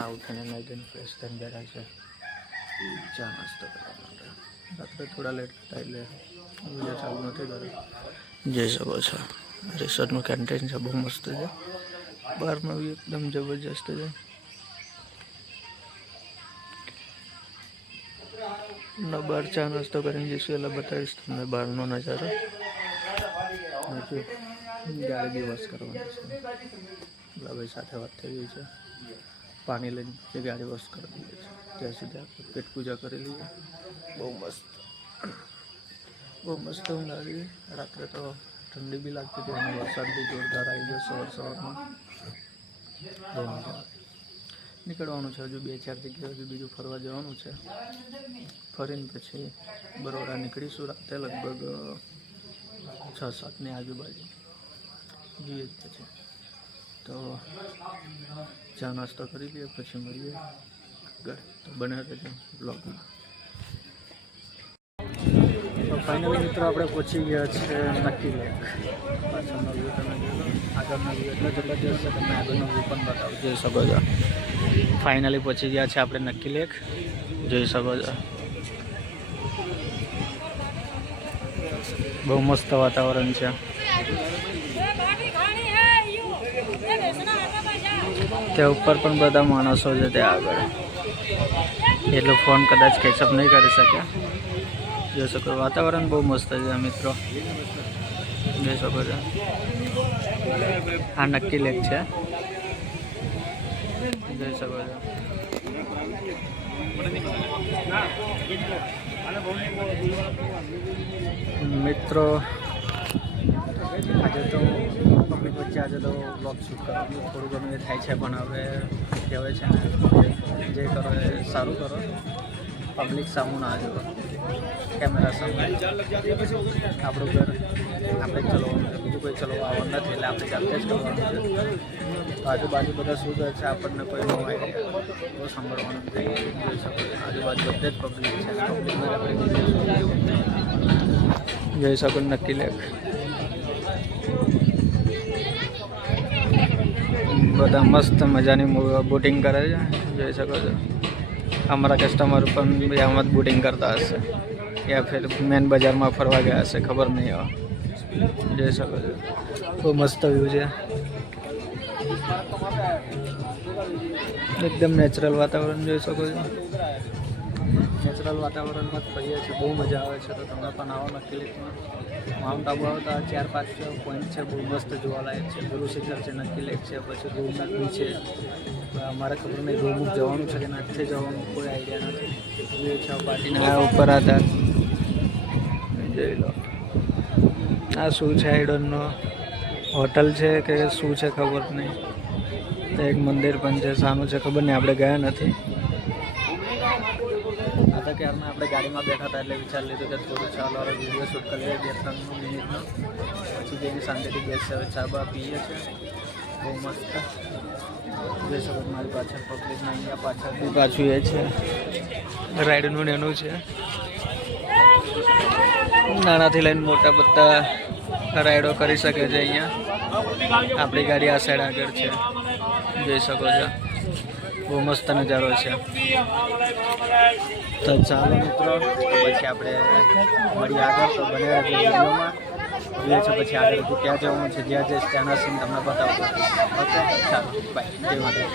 હમણાં ઉઠીને નાઈ ધોઈને ફ્રેશ થઈને બેઠા છે ચા નાસ્તો કરવા માટે. રાત્રે થોડા લેટ હતા એટલે વિડીયો ચાલુ નથી કર્યો. જોઈ શકો છો રિસોર્ટનું કેન્ટીન છે, બહુ મસ્ત છે. બહારમાં બી એકદમ જબરજસ્ત છે. હમણાં બહાર ચા નાસ્તો કરીને જઈશું એટલે બતાવીશ તમને બહારનો નજારો. ગાડી બી વોશ કરવાની છે. ભાઈ સાથે વાત થઈ ગઈ છે, પાણી લઈને જે ગાડી વોશ કરી દઈએ છે. ત્યાં સુધી આપણે પેટ પૂજા કરી લઈએ. બહુ મસ્ત ઊંઘ આવી. રાત્રે તો ઠંડી બી લાગતી હતી અને વરસાદ બી જોરદાર આવી ગયો સવારમાં. બહુ મજા આવે. નીકળવાનું છે, હજુ 2-4 જગ્યાએ હજુ બીજું ફરવા જવાનું છે. ફરીને પછી બરોડા નીકળીશું રાતે લગભગ 6-7ની આજુબાજુ. જોઈએ પછી તો ચા નાસ્તો કરી લઈએ પછી મળીએ આગળ. તો બને રહેજો બ્લોગમાં. તો ફાઇનલી મિત્રો આપણે પહોંચી ગયા છે નક્કી લેક. પાછળનો વ્યૂ તમે જોયો, આગળનો વ્યૂ એટલો જબરજસ્ત છે, તમે આગળનો વ્યૂ પણ બતાવો. જોઈ શકો છો ફાઇનલી પહોંચી ગયા છે આપણે નક્કી લેક. જોઈ શકો છો બહુ મસ્ત વાતાવરણ છે. ત્યાં ઉપર પણ બધા માણસો છે ત્યાં આગળ, એટલો ફોન કદાચ કેચઅપ નહીં કરી શક્યા. જોઈ શકો વાતાવરણ બહુ મસ્ત છે મિત્રો. જોઈ શકો છો આ નક્કી લેક છે. જોઈ શકો છો મિત્રો. આજે તો પબ્લિક વચ્ચે આજે તો બ્લોગ શૂટ કરવાનું થોડું ઘણું એ થાય છે, પણ હવે કહેવાય છે ને જે કરો એ સારું કરો. પબ્લિક સામું ના જુઓ, કેમેરા સામે. આપણું ઘર આપણે ચલાવવાનું છે, બીજું કોઈ ચલાવવા આવવાનું નથી, એટલે આપણે જાતે જ કરવાનું છે. આજુબાજુ બધા શું કહે છે આપણને કોઈ ન હોય બહુ સાંભળવાનું છે. જોઈ શકો આજુબાજુ બધે જ પબ્લિક છે. પબ્લિકમાં આપણે જોઈ શકો નક્કી લેક. બધા મસ્ત મજાની બોટિંગ કરે છે. જોઈ શકો છો અમારા કસ્ટમર પણ આમાં જ બોટિંગ કરતા હશે યા ફિર મેન બજારમાં ફરવા ગયા હશે, ખબર નહીં હોય. જોઈ શકો છો બહુ મસ્ત વ્યૂ છે. એકદમ નેચરલ વાતાવરણ. જોઈ શકો છો નેચરલ વાતાવરણમાં જ ફરીએ છીએ, બહુ મજા આવે છે. તો તમે પણ આવો નક્કી લેકમાં. માઉન્ટ આબુ આવતા 4-5 પોઈન્ટ છે, બહુ મસ્ત જોવાલાયક છે. ગુરુ શિખર છે, નક્કી લેક છે, પછી ગૌમુખ બી છે. અમારે ખબર નહીં ગૌમુખ જવાનું છે કે નથી જવાનું, કોઈ આઈડિયા નથી. જોઈએ છે પાર્ટીના ઉપર હતા. જોઈ લો આ શું છે આઈ ડોન્ટ નો. હોટલ છે કે શું છે ખબર નહીં. તો એક મંદિર પણ છે, સાનું છે ખબર નહીં, આપણે ગયા નથી. આ તો ક્યારમાં આપણે ગાડીમાં બેઠા હતા એટલે વિચાર લીધું કે થોડું ચાલો હવે વિડીયો શૂટ કરી લઈએ 2-3 મિનિટનો. પછી જઈને શાંતિથી બેસશે. હવે ચા બા પીએ છે બહુ મસ્ત. જોઈ શકો મારી પાછળ પબ્લિકના અહીંયા પાછળ બી પાછું એ છે રાઈડનું ને એનું છે. નાનાથી લઈને મોટા બધા રાઈડો કરી શકે છે અહીંયા. આપણી ગાડી આ સાઈડ આગળ છે. જોઈ શકો છો બહુ મસ્ત નજારો છે. તો ચાલો મિત્રો પછી આપણે મળીએ આગળ. તો બને રહેજો વિડીયોમાં. જોઈએ છે પછી આગળ હજુ ક્યાં જવાનું છે, જ્યાં જઈશ ત્યાંના સીન તમને બતાવજો. ઓકે ચાલો બાય. જય માતા.